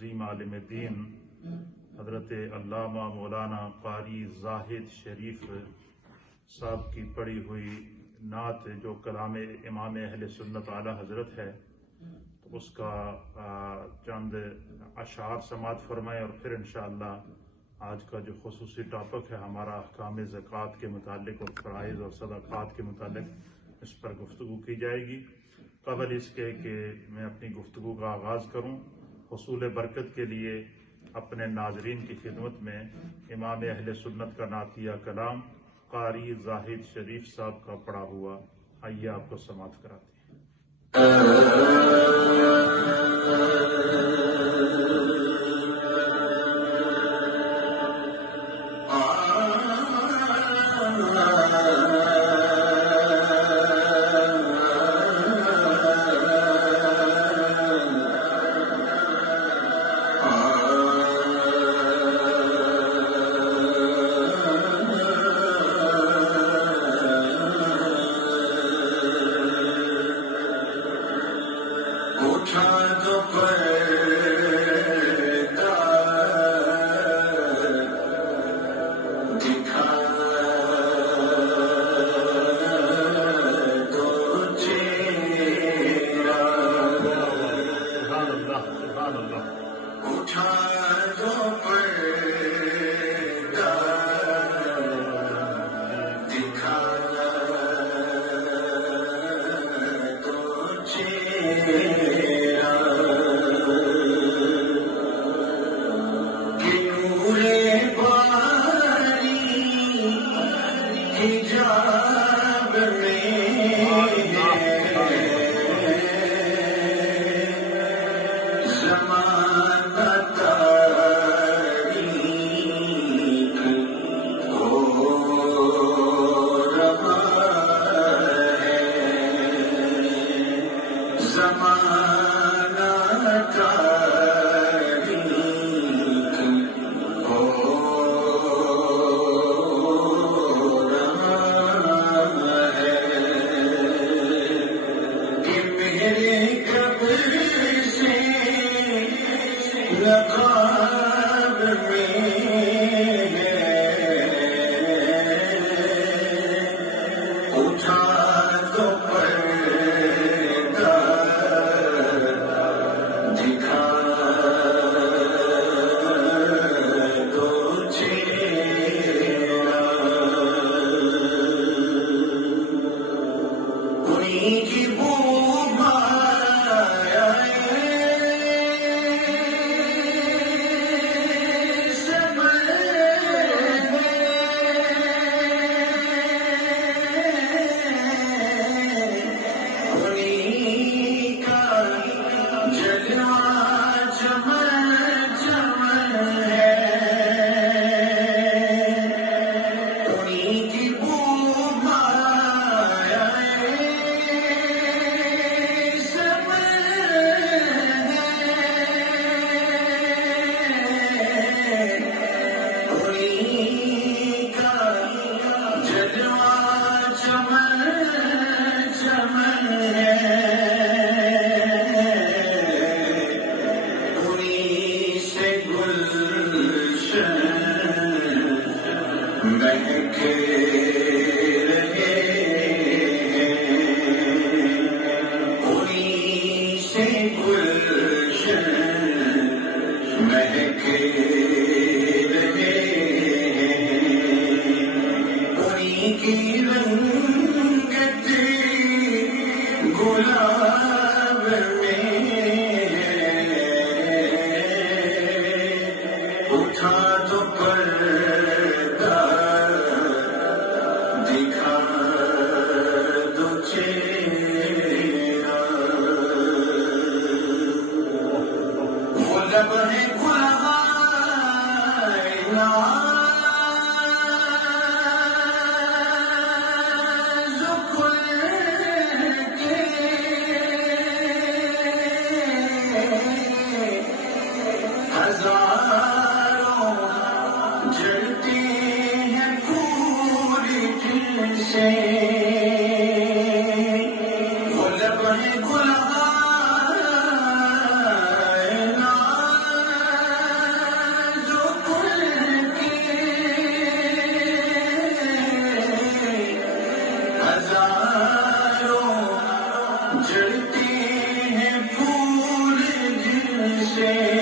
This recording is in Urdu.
عظیم عالم دین حضرت علامہ مولانا قاری زاہد شریف صاحب کی پڑھی ہوئی نعت جو کلام امام اہل سنت اعلیٰ حضرت ہے، تو اس کا چند اشعار سماعت فرمائیں، اور پھر انشاءاللہ آج کا جو خصوصی ٹاپک ہے ہمارا احکام زکوٰۃ کے متعلق اور فرائض اور صدقات کے متعلق، اس پر گفتگو کی جائے گی۔ قبل اس کے کہ میں اپنی گفتگو کا آغاز کروں، حصول برکت کے لیے اپنے ناظرین کی خدمت میں امام اہل سنت کا نعتیہ کلام قاری زاہد شریف صاحب کا پڑھا ہوا آئیے آپ کو سماعت کراتے ہیں۔ سے